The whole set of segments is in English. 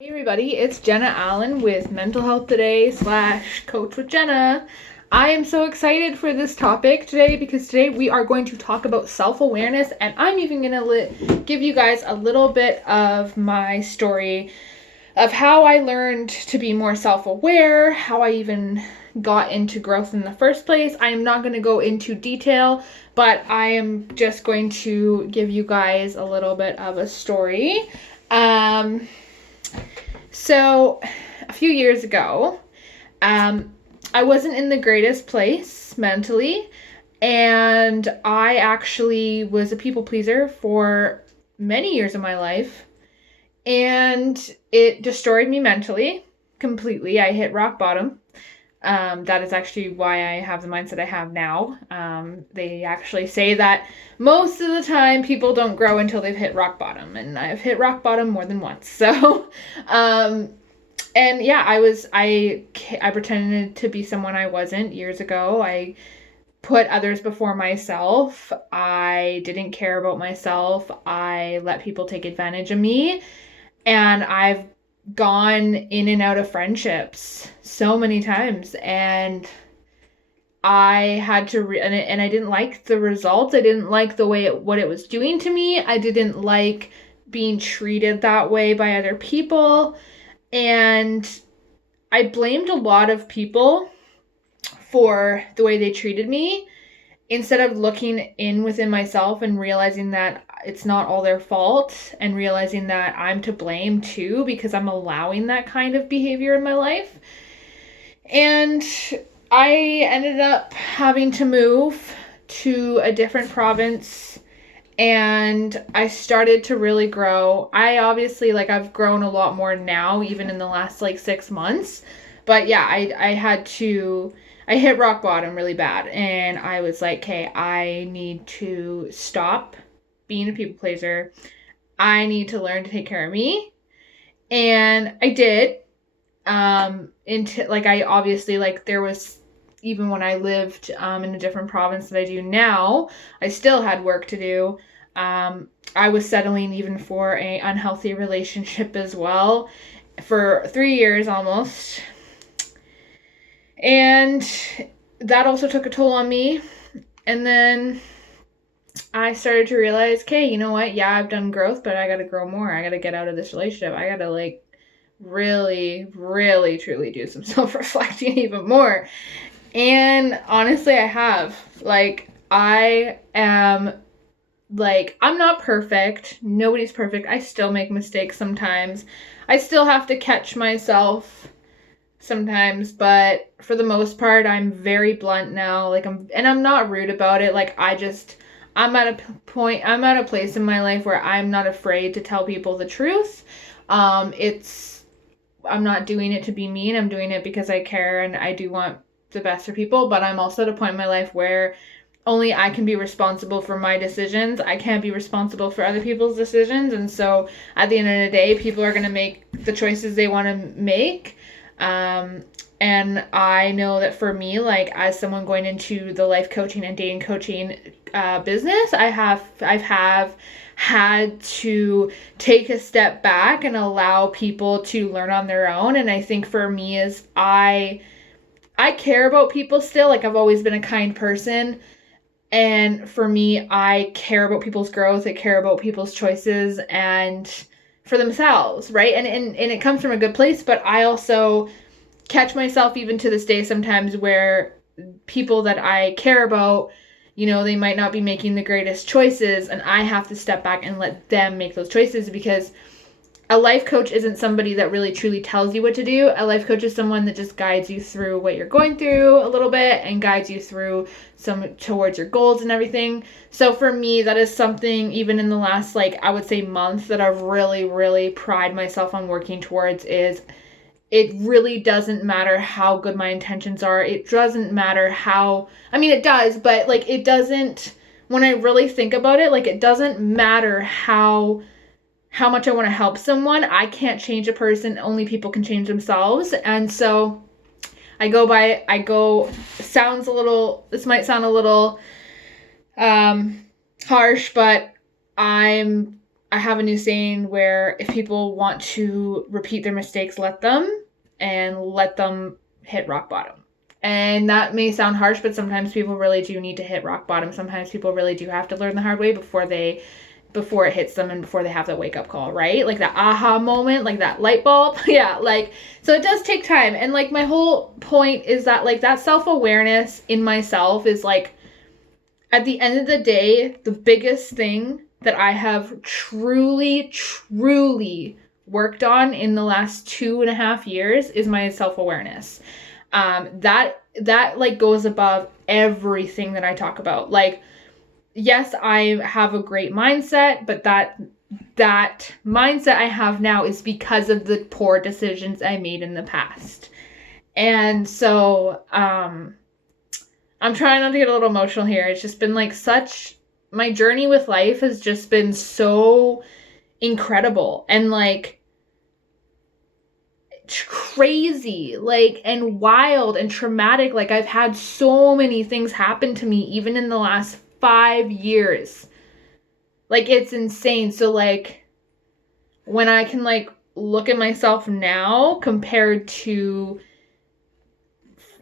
Hey everybody, it's Jenna Allen with Mental Health Today / Coach with Jenna. I am so excited for this topic today because today we are going to talk about self-awareness, and I'm even going to give you guys a little bit of my story of how I learned to be more self-aware, how I even got into growth in the first place. I am not going to go into detail, but I am just going to give you guys a little bit of a story. So a few years ago, I wasn't in the greatest place mentally, and I actually was a people pleaser for many years of my life, and it destroyed me mentally completely. I hit rock bottom. That is actually why I have the mindset I have now. They actually say that most of the time people don't grow until they've hit rock bottom, and I've hit rock bottom more than once. So, and yeah, I pretended to be someone I wasn't years ago. I put others before myself. I didn't care about myself. I let people take advantage of me, and I've gone in and out of friendships so many times, and I had to and I didn't like the results. I didn't like the way what it was doing to me. I didn't like being treated that way by other people, and I blamed a lot of people for the way they treated me instead of looking in within myself and realizing that it's not all their fault, and realizing that I'm to blame too because I'm allowing that kind of behavior in my life. And I ended up having to move to a different province, and I started to really grow. I obviously, I've grown a lot more now, even in the last 6 months. But yeah, I hit rock bottom really bad, and I was like, okay, I need to stop being a people pleaser. I need to learn to take care of me. And I did. I obviously, there was, even when I lived in a different province that I do now, I still had work to do. I was settling even for a unhealthy relationship as well for 3 years almost. And that also took a toll on me. And then I started to realize, okay, you know what? Yeah, I've done growth, but I got to grow more. I got to get out of this relationship. I got to really, really, truly do some self-reflecting even more. And honestly, I have. I am, I'm not perfect. Nobody's perfect. I still make mistakes sometimes. I still have to catch myself sometimes, but for the most part, I'm very blunt now. I'm not rude about it. I'm at a place in my life where I'm not afraid to tell people the truth. I'm not doing it to be mean. I'm doing it because I care and I do want the best for people, but I'm also at a point in my life where only I can be responsible for my decisions. I can't be responsible for other people's decisions. And so at the end of the day, people are going to make the choices they want to make. And I know that for me, as someone going into the life coaching and dating coaching business, I've had to take a step back and allow people to learn on their own. And I think for me is I care about people still. I've always been a kind person. And for me, I care about people's growth. I care about people's choices and for themselves, right? And it comes from a good place, but I also catch myself even to this day sometimes where people that I care about, they might not be making the greatest choices, and I have to step back and let them make those choices, because a life coach isn't somebody that really truly tells you what to do. A life coach is someone that just guides you through what you're going through a little bit and guides you through towards your goals and everything. So for me, that is something even in the last, I would say month, that I've really, really pride myself on working towards. Is it really doesn't matter how good my intentions are. It doesn't matter how, it does, but it doesn't, when I really think about it, it doesn't matter how much I want to help someone. I can't change a person. Only people can change themselves. And so this might sound a little harsh, but I'm I have a new saying where if people want to repeat their mistakes, let them, and let them hit rock bottom. And that may sound harsh, but sometimes people really do need to hit rock bottom. Sometimes people really do have to learn the hard way before it hits them and before they have that wake up call, right? Like that aha moment, like that light bulb. Yeah, like, so it does take time. And like my whole point is that like that self-awareness in myself is like, at the end of the day, the biggest thing that I have truly, truly worked on in the last 2.5 years is my self-awareness. That like goes above everything that I talk about. Like, yes, I have a great mindset, but that mindset I have now is because of the poor decisions I made in the past. And so, I'm trying not to get a little emotional here. It's just been like my journey with life has just been so incredible and like crazy, like, and wild and traumatic. Like, I've had so many things happen to me even in the last 5 years. Like, it's insane. So like when I can like look at myself now compared to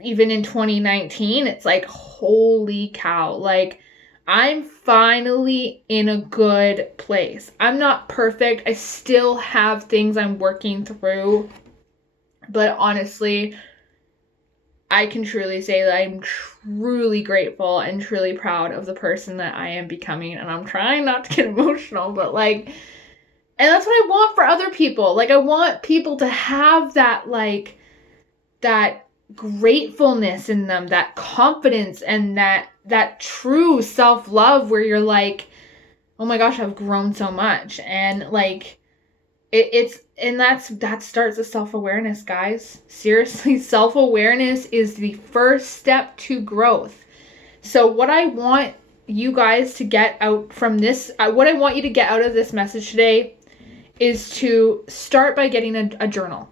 even in 2019, it's like, holy cow. Like, I'm finally in a good place. I'm not perfect. I still have things I'm working through. But honestly, I can truly say that I'm truly grateful and truly proud of the person that I am becoming. And I'm trying not to get emotional, but like, and that's what I want for other people. Like, I want people to have that, like, that gratefulness in them, that confidence, and that true self-love where you're like, oh my gosh, I've grown so much. And like that starts with self-awareness, guys. Seriously, self-awareness is the first step to growth. So what I want you guys to get out from this, what I want you to get out of this message today is to start by getting a journal.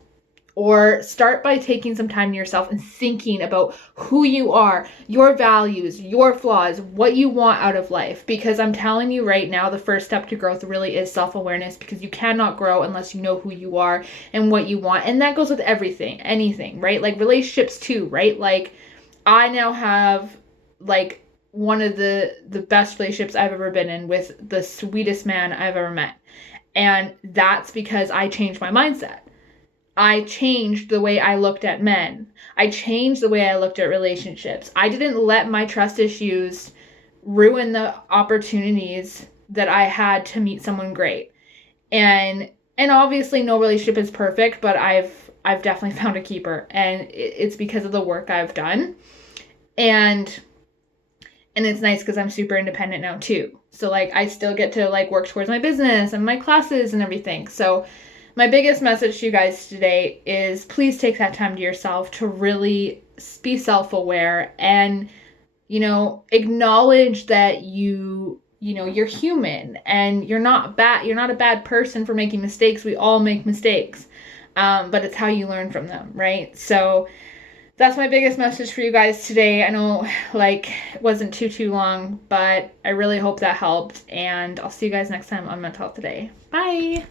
Or start by taking some time to yourself and thinking about who you are, your values, your flaws, what you want out of life. Because I'm telling you right now, the first step to growth really is self-awareness, because you cannot grow unless you know who you are and what you want. And that goes with everything, anything, right? Like relationships too, right? Like, I now have like one of the best relationships I've ever been in with the sweetest man I've ever met. And that's because I changed my mindset. I changed the way I looked at men. I changed the way I looked at relationships. I didn't let my trust issues ruin the opportunities that I had to meet someone great. And obviously no relationship is perfect, but I've definitely found a keeper, and it's because of the work I've done. And it's nice because I'm super independent now too. So like I still get to like work towards my business and my classes and everything. So my biggest message to you guys today is please take that time to yourself to really be self-aware and, acknowledge that you're human and you're not bad. You're not a bad person for making mistakes. We all make mistakes. But it's how you learn from them, right? So that's my biggest message for you guys today. I know like it wasn't too long, but I really hope that helped. And I'll see you guys next time on Mental Health Today. Bye.